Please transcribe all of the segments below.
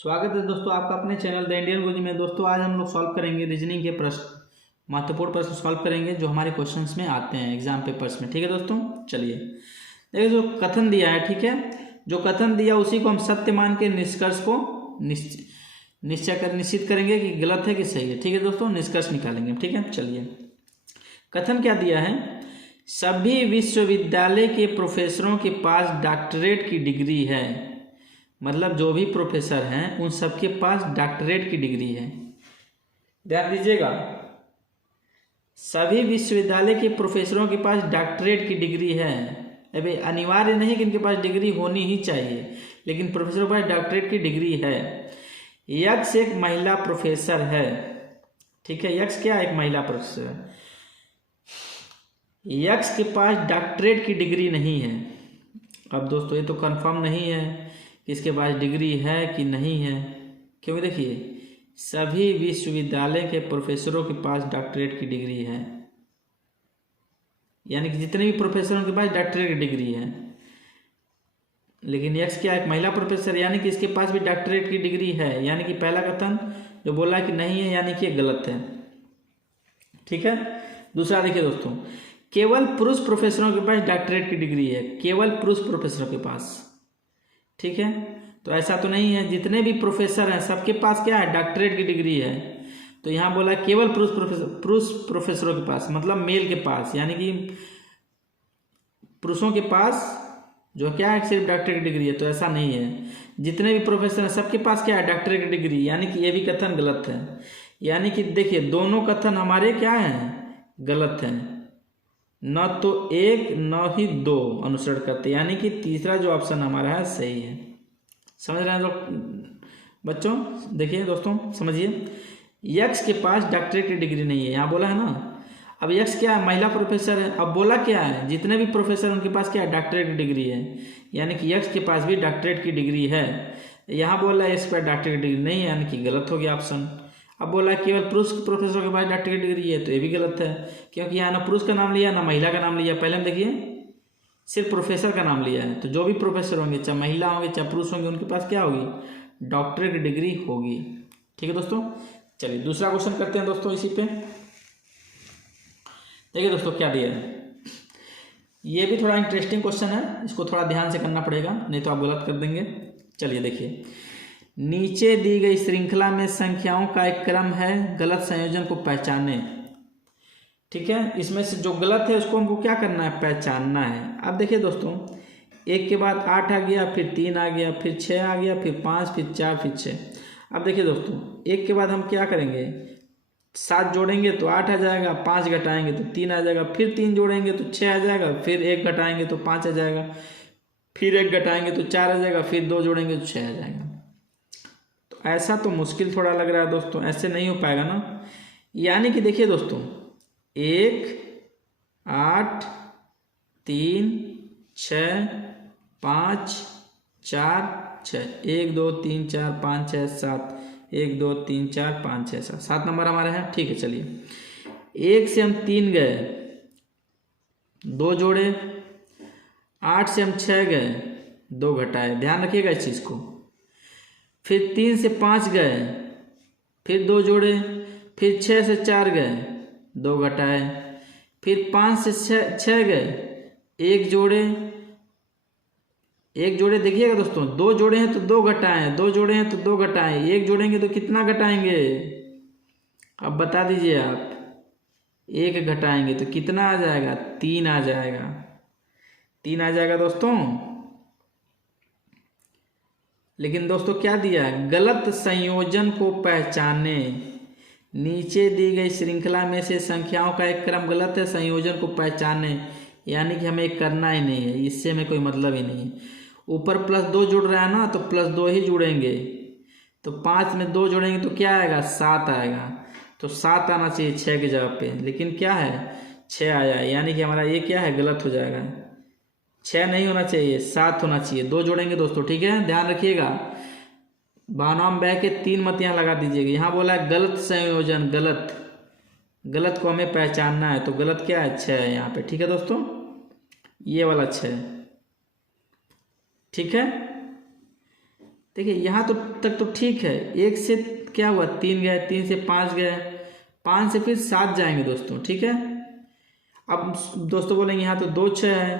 स्वागत है दोस्तों आपका अपने चैनल द इंडियन गुरुजी में। दोस्तों आज हम लोग सॉल्व करेंगे रीजनिंग के प्रश्न, महत्वपूर्ण प्रश्न सॉल्व करेंगे जो हमारे क्वेश्चंस में आते हैं एग्जाम पेपर्स में। ठीक है दोस्तों, चलिए देखिए जो कथन दिया है, ठीक है, जो कथन दिया उसी को हम सत्य मान के निष्कर्ष को निश्चित करेंगे कि गलत है कि सही है। ठीक है दोस्तों, निष्कर्ष निकालेंगे। ठीक है, चलिए कथन क्या दिया है, सभी विश्वविद्यालय के प्रोफेसरों के पास डॉक्टरेट की डिग्री है। मतलब जो भी प्रोफेसर हैं उन सबके पास डॉक्टरेट की डिग्री है। ध्यान दीजिएगा, सभी विश्वविद्यालय के प्रोफेसरों के पास डॉक्टरेट की डिग्री है। अभी अनिवार्य नहीं कि इनके पास डिग्री होनी ही चाहिए, लेकिन प्रोफेसरों के पास डॉक्टरेट की डिग्री है। यक्स एक महिला प्रोफेसर है। ठीक है, यक्स क्या एक महिला प्रोफेसर है। यक्स के पास डॉक्टरेट की डिग्री नहीं है। अब दोस्तों ये तो कंफर्म नहीं है कि इसके पास डिग्री है कि नहीं है, क्योंकि देखिए सभी विश्वविद्यालय के प्रोफेसरों के पास डॉक्टरेट की डिग्री है, यानी कि जितने भी प्रोफेसर उनके पास डॉक्टरेट की डिग्री है। लेकिन यक्स क्या एक महिला प्रोफेसर, यानी कि इसके पास भी डॉक्टरेट की डिग्री है। यानी कि पहला कथन जो बोला कि नहीं है यानी कि ये गलत है। ठीक है, दूसरा देखिए दोस्तों, केवल पुरुष प्रोफेसरों के पास डॉक्टरेट की डिग्री है। केवल पुरुष प्रोफेसरों के पास, ठीक है, तो ऐसा तो नहीं है, जितने भी प्रोफेसर हैं सबके पास क्या है डॉक्टरेट की डिग्री है। तो यहाँ बोला केवल पुरुष प्रोफेसरों के पास, मतलब मेल के पास, यानी कि पुरुषों के पास जो क्या है सिर्फ डॉक्टरेट की डिग्री है। तो ऐसा नहीं है, जितने भी प्रोफेसर हैं सबके पास क्या है डॉक्टरेट की डिग्री, यानी कि ये भी कथन गलत है। यानी कि देखिए दोनों कथन हमारे क्या हैं, गलत हैं। न तो एक न ही दो अनुसरण करते, यानी कि तीसरा जो ऑप्शन हमारा है सही है। समझ रहे हैं तो बच्चों, देखिए दोस्तों समझिए, यक्स के पास डॉक्टरेट की डिग्री नहीं है, यहाँ बोला है ना। अब यक्स क्या है, महिला प्रोफेसर है। अब बोला क्या है, जितने भी प्रोफेसर उनके पास क्या है डॉक्टरेट की डिग्री है, यानी कि यक्स के पास भी डॉक्टरेट की डिग्री है। यहाँ बोला है यक्स के पास डॉक्टरेट की डिग्री नहीं है, यानी कि गलत हो गया ऑप्शन। अब बोला केवल पुरुष प्रोफेसर के पास डॉक्टरेट की डिग्री है, तो ये भी गलत है, क्योंकि यहाँ ना पुरुष का नाम लिया ना महिला का नाम लिया। पहले हम देखिए सिर्फ प्रोफेसर का नाम लिया है, तो जो भी प्रोफेसर होंगे चाहे महिला होंगे चाहे पुरुष होंगे उनके पास क्या होगी, डॉक्टरेट की डिग्री होगी। ठीक है दोस्तों, चलिए दूसरा क्वेश्चन करते हैं दोस्तों इसी पे। देखिए दोस्तों क्या दिया है, ये भी थोड़ा इंटरेस्टिंग क्वेश्चन है, इसको थोड़ा ध्यान से करना पड़ेगा नहीं तो आप गलत कर देंगे। चलिए देखिए, नीचे दी गई श्रृंखला में संख्याओं का एक क्रम है, गलत संयोजन को पहचाने। ठीक है, इसमें से जो गलत है उसको हमको क्या करना है, पहचानना है। अब देखिए दोस्तों, एक के बाद 8 आ गया, फिर 3 आ गया, फिर 6 आ गया, फिर 5, फिर 4, फिर 6। अब देखिए दोस्तों, एक के बाद हम क्या करेंगे, 7 जोड़ेंगे तो 8 आ जाएगा, 5 घटाएंगे तो 3 आ जाएगा, फिर 3 जोड़ेंगे तो 6 आ जाएगा, फिर 1 घटाएंगे तो 5 आ जाएगा, फिर 1 घटाएंगे तो 4 आ जाएगा, फिर 2 जोड़ेंगे तो 6 आ जाएगा। तो ऐसा तो मुश्किल थोड़ा लग रहा है दोस्तों, ऐसे नहीं हो पाएगा ना। यानी कि देखिए दोस्तों, 1, 8, 3, 6, 5, 4, 6, 1, 2, 3, 4, 5, 6, 7, 1, 2, 3, 4, 5, 6, 7, 7 नंबर हमारे हैं। ठीक है, चलिए 1 से हम 3 गए, 2 जोड़े, 8 से हम 6 गए, 2 घटाए, ध्यान रखिएगा इस चीज़ को। फिर 3 से 5 गए, फिर 2 जोड़े, फिर 6 से 4 गए, 2 घटाए, फिर 5 से 6 गए, 1 जोड़े, 1 जोड़े देखिएगा दोस्तों, 2 जोड़े हैं तो 2 घटाएं, 2 जोड़े हैं तो 2 घटाएं, 1 जोड़ेंगे तो कितना घटाएंगे, अब बता दीजिए आप। 1 घटाएंगे तो कितना आ जाएगा, 3 आ जाएगा, 3 आ जाएगा दोस्तों। लेकिन दोस्तों क्या दिया है, गलत संयोजन को पहचाने। नीचे दी गई श्रृंखला में से संख्याओं का एक क्रम गलत है, संयोजन को पहचाने, यानी कि हमें करना ही नहीं है, इससे हमें कोई मतलब ही नहीं है। ऊपर +2 जुड़ रहा है ना, तो +2 ही जुड़ेंगे, तो 5 में 2 जोड़ेंगे तो क्या आएगा, 7 आएगा। तो 7 आना चाहिए 6 की जगह पे, लेकिन क्या है 6 आया, यानी कि हमारा ये क्या है गलत हो जाएगा। 6 नहीं होना चाहिए, 7 होना चाहिए। 2 जोड़ेंगे दोस्तों, ठीक है, ध्यान रखिएगा। बानाम बह के 3 मत यहाँ लगा दीजिएगा। यहाँ बोला है गलत संयोजन, गलत को हमें पहचानना है, तो गलत क्या है, 6 है यहाँ पे। ठीक है दोस्तों, ये वाला 6, ठीक है। देखिए यहाँ तो तक तो ठीक है, 1 से क्या हुआ 3 गए, 3 से 5 गए, 5 से फिर 7 जाएंगे दोस्तों, ठीक है। अब दोस्तों बोलेंगे यहाँ तो 2 6 है,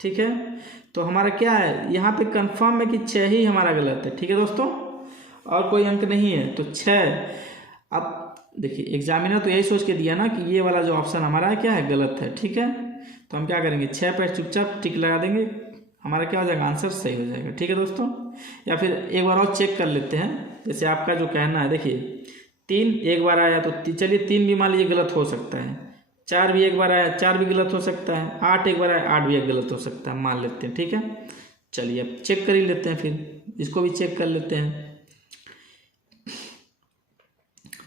ठीक है। तो हमारा क्या है यहाँ पे कंफर्म है कि 6 ही हमारा गलत है, ठीक है दोस्तों, और कोई अंक नहीं है, तो 6। अब देखिए एग्जामिनर तो यही सोच के दिया ना कि ये वाला जो ऑप्शन हमारा है क्या है, गलत है, ठीक है। तो हम क्या करेंगे 6 पर चुपचाप टिक लगा देंगे, हमारा क्या हो जाएगा, आंसर सही हो जाएगा, ठीक है दोस्तों। या फिर एक बार और चेक कर लेते हैं, जैसे आपका जो कहना है, देखिए 3 एक बार आया तो चलिए 3 भी मान लीजिए गलत हो सकता है, 4 भी एक बार आया 4 भी गलत हो सकता है, 8 एक बार आया 8 भी एक गलत हो सकता है, मान लेते हैं, ठीक है। चलिए अब चेक कर ही लेते हैं, फिर इसको भी चेक कर लेते हैं।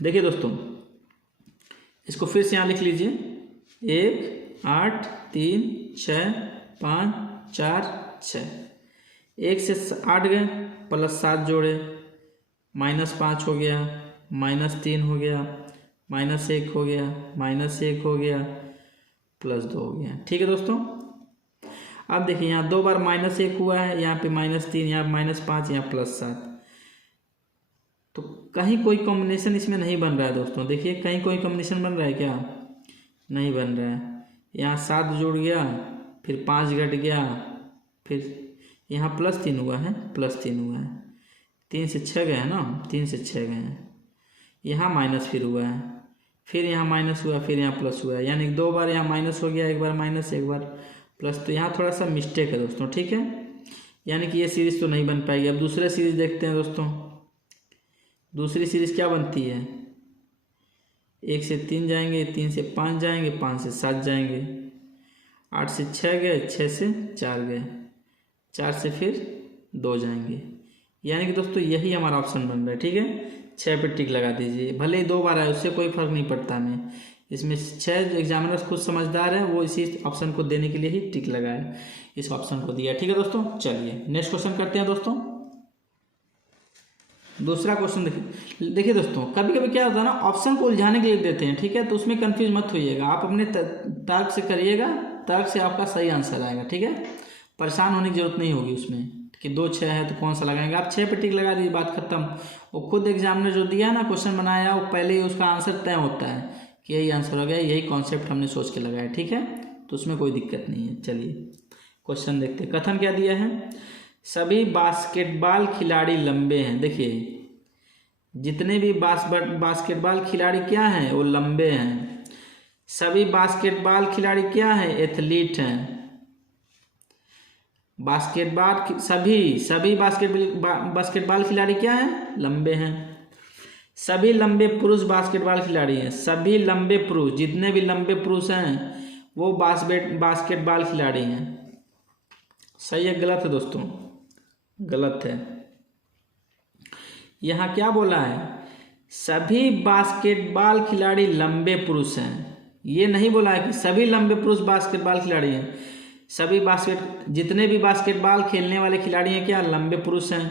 देखिए दोस्तों इसको फिर से यहाँ लिख लीजिए, 1 8 3 6 5 4 6, 1 से 8 गए प्लस 7 जोड़े, -5 हो गया, -3 हो गया, -1 हो गया, -1 हो गया, +2 हो गया, ठीक है दोस्तों। अब देखिए यहाँ 2 बार -1 हुआ है, यहाँ पे -3, यहाँ -5, यहाँ +7, तो कहीं कोई कॉम्बिनेशन इसमें नहीं बन रहा है दोस्तों। देखिए कहीं कोई कॉम्बिनेशन बन रहा है क्या, नहीं बन रहा है। यहाँ 7 जुड़ गया, फिर 5 घट गया, फिर यहाँ +3 हुआ है, +3 हुआ है, 3 से 6 गए हैं ना, 3 से 6 गए हैं, यहाँ माइनस फिर हुआ है, फिर यहाँ माइनस हुआ, फिर यहाँ प्लस हुआ है, यानी 2 बार यहाँ माइनस हो गया, एक बार माइनस एक बार प्लस, तो यहाँ थोड़ा सा मिस्टेक है दोस्तों, ठीक है। यानी कि ये सीरीज़ तो नहीं बन पाएगी। अब दूसरा सीरीज़ देखते हैं दोस्तों। दूसरी सीरीज़ क्या बनती है, 1 से 3 जाएंगे, 3 से 5 जाएंगे, 5 से 7 जाएंगे, 8 से 6 गए, 6 से 4 गए, 4 से फिर 2 जाएंगे, यानी कि दोस्तों यही हमारा ऑप्शन बन रहा है, ठीक है। 6 पे टिक लगा दीजिए, भले ही 2 बार आए उससे कोई फर्क नहीं पड़ता हमें, इसमें 6 जो एग्जामिनर्स खुद समझदार है वो इसी ऑप्शन को देने के लिए ही टिक लगाए, इस ऑप्शन को दिया, ठीक है दोस्तों। चलिए नेक्स्ट क्वेश्चन करते हैं दोस्तों। दूसरा क्वेश्चन देखिए दोस्तों, कभी कभी क्या होता है ना, ऑप्शन को उलझाने के लिए देते हैं, ठीक है, तो उसमें कंफ्यूज मत होइएगा, आप अपने तर्क से करिएगा, तर्क से आपका सही आंसर आएगा, ठीक है। परेशान होने की जरूरत नहीं होगी उसमें कि 2 6 है तो कौन सा लगाएंगे, आप 6 पे टिक लगा दीजिए, बात खत्म। वो खुद एग्जामिनर जो दिया है ना, क्वेश्चन बनाया, वो पहले ही उसका आंसर तय होता है कि यही आंसर हो गया, यही कॉन्सेप्ट हमने सोच के लगाया, ठीक है, तो उसमें कोई दिक्कत नहीं है। चलिए क्वेश्चन देखते हैं। कथन क्या दिया है, सभी बास्केटबॉल खिलाड़ी लंबे हैं। देखिए जितने भी बास्केटबॉल खिलाड़ी क्या हैं, वो लंबे हैं। सभी बास्केटबॉल खिलाड़ी क्या हैं, एथलीट हैं। बास्केटबॉल सभी बास्केटबॉल खिलाड़ी क्या हैं, लंबे हैं। सभी लंबे पुरुष बास्केटबॉल खिलाड़ी हैं। सभी लंबे पुरुष, जितने भी लंबे पुरुष हैं वो बास्केटबॉल खिलाड़ी हैं। सही है गलत है दोस्तों, गलत है। यहाँ क्या बोला है, सभी बास्केटबॉल खिलाड़ी लंबे पुरुष हैं, ये नहीं बोला है कि सभी लंबे पुरुष बास्केटबॉल खिलाड़ी हैं। सभी जितने भी बास्केटबॉल खेलने वाले खिलाड़ी हैं क्या, लंबे पुरुष हैं।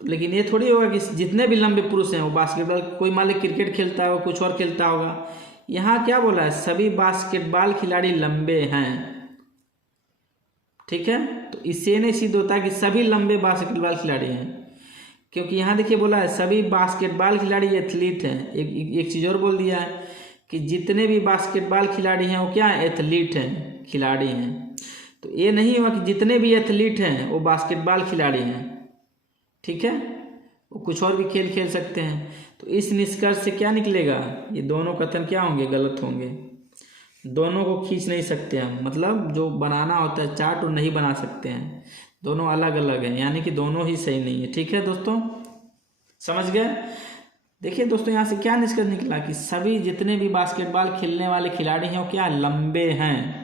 लेकिन ये थोड़ी होगा कि जितने भी लंबे पुरुष हैं वो बास्केटबॉल, कोई मान ली क्रिकेट खेलता है, कुछ और खेलता होगा। यहाँ क्या बोला है, सभी बास्केटबॉल खिलाड़ी लंबे हैं, ठीक है। तो इससे नहीं सिद्ध होता कि सभी लंबे बास्केटबॉल खिलाड़ी हैं, क्योंकि यहाँ देखिए बोला है सभी बास्केटबॉल खिलाड़ी एथलीट हैं। एक चीज़ और बोल दिया है कि जितने भी बास्केटबॉल खिलाड़ी हैं वो क्या है, एथलीट हैं, खिलाड़ी हैं। तो ये नहीं हुआ कि जितने भी एथलीट हैं वो बास्केटबॉल खिलाड़ी हैं, ठीक है, वो कुछ और भी खेल खेल सकते हैं। तो इस निष्कर्ष से क्या निकलेगा, ये दोनों कथन क्या होंगे, गलत होंगे। दोनों को खींच नहीं सकते हम, मतलब जो बनाना होता है चार्ट वो नहीं बना सकते हैं, दोनों अलग अलग हैं, यानी कि दोनों ही सही नहीं है, ठीक है दोस्तों, समझ गए। देखिए दोस्तों यहाँ से क्या निष्कर्ष निकला कि सभी जितने भी बास्केटबॉल खेलने वाले खिलाड़ी हैं वो क्या लंबे हैं।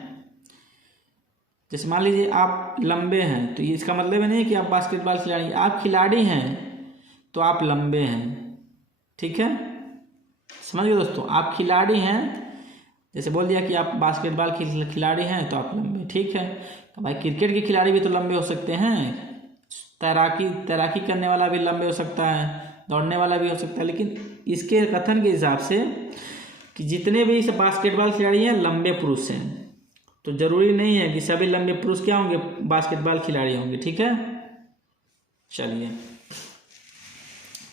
जैसे मान लीजिए आप लंबे हैं तो ये इसका मतलब नहीं है कि आप बास्केटबॉल खिलाड़ी, आप खिलाड़ी हैं तो आप लंबे हैं, ठीक है, समझ गए दोस्तों। आप खिलाड़ी हैं, जैसे बोल दिया कि आप बास्केटबॉल खिलाड़ी हैं तो आप लंबे, ठीक है। तो भाई क्रिकेट के खिलाड़ी भी तो लंबे हो सकते हैं, तैराकी करने वाला भी लंबे हो सकता है, दौड़ने वाला भी हो सकता है। लेकिन इसके कथन के हिसाब से कि जितने भी बास्केटबॉल खिलाड़ी हैं लंबे पुरुष हैं, तो जरूरी नहीं है कि सभी लंबे पुरुष क्या होंगे, बास्केटबॉल खिलाड़ी होंगे, ठीक है। चलिए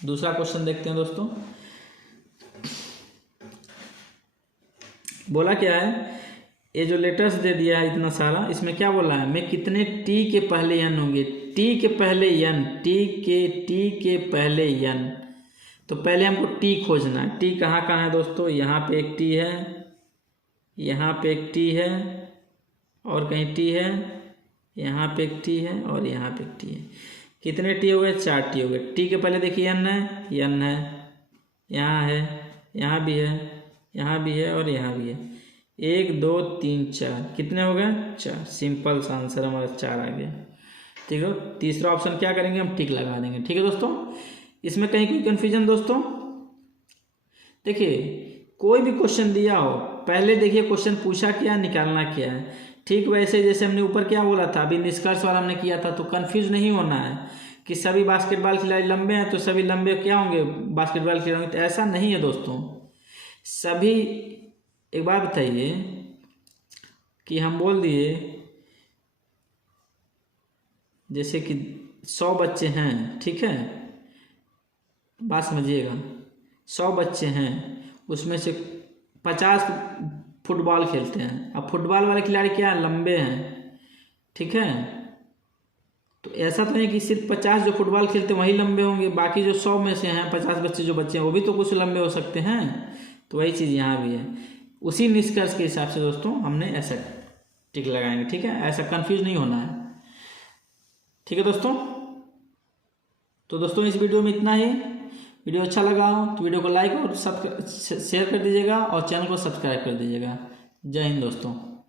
दूसरा क्वेश्चन देखते हैं दोस्तों। बोला क्या है, ये जो लेटर्स दे दिया है इतना सारा, इसमें क्या बोला है, मैं कितने टी के पहले एन होंगे, टी के पहले एन, टी के पहले एन। तो पहले हमको टी खोजना है। टी कहाँ कहाँ है दोस्तों, यहाँ पे एक टी है, यहाँ पे एक टी है, और कहीं टी है, यहाँ पे एक टी है, और यहाँ पे एक टी है। कितने टी हो गए, 4 टी हो गए। टी के पहले देखिए एन है, एन है, यहाँ है, यहाँ भी है, यहाँ भी है, और यहाँ भी है। 1 2 3 4, कितने हो गए, 4। सिंपल सा आंसर हमारा 4 आ गया। ठीक है, तीसरा ऑप्शन क्या करेंगे, हम टिक लगा देंगे। ठीक है दोस्तों, इसमें कहीं कोई कन्फ्यूजन दोस्तों? देखिए कोई भी क्वेश्चन दिया हो, पहले देखिए क्वेश्चन पूछा क्या, निकालना क्या है। ठीक वैसे जैसे हमने ऊपर क्या बोला था, अभी निष्कर्ष वाला हमने किया था, तो कंफ्यूज नहीं होना है कि सभी बास्केटबॉल खिलाड़ी लंबे हैं तो सभी लंबे क्या होंगे, बास्केटबॉल खिलाड़ी। तो ऐसा नहीं है दोस्तों। सभी, एक बात बताइए कि हम बोल दिए जैसे कि 100 बच्चे हैं, ठीक है, बात समझिएगा, 100 बच्चे हैं, उसमें से 50 फुटबॉल खेलते हैं। अब फुटबॉल वाले खिलाड़ी क्या है, लंबे हैं, ठीक है। तो ऐसा तो नहीं कि सिर्फ 50 जो फुटबॉल खेलते हैं वही लंबे होंगे, बाकी जो 100 में से हैं 50 बच्चे जो बच्चे हैं वो भी तो कुछ लंबे हो सकते हैं। तो वही चीज़ यहाँ भी है। उसी निष्कर्ष के हिसाब से दोस्तों हमने ऐसा टिक लगाएंगे। ठीक है, ऐसा कंफ्यूज नहीं होना है। ठीक है दोस्तों, तो दोस्तों इस वीडियो में इतना ही। वीडियो अच्छा लगा हो तो वीडियो को लाइक और शेयर कर दीजिएगा और चैनल को सब्सक्राइब कर दीजिएगा। जय हिंद दोस्तों।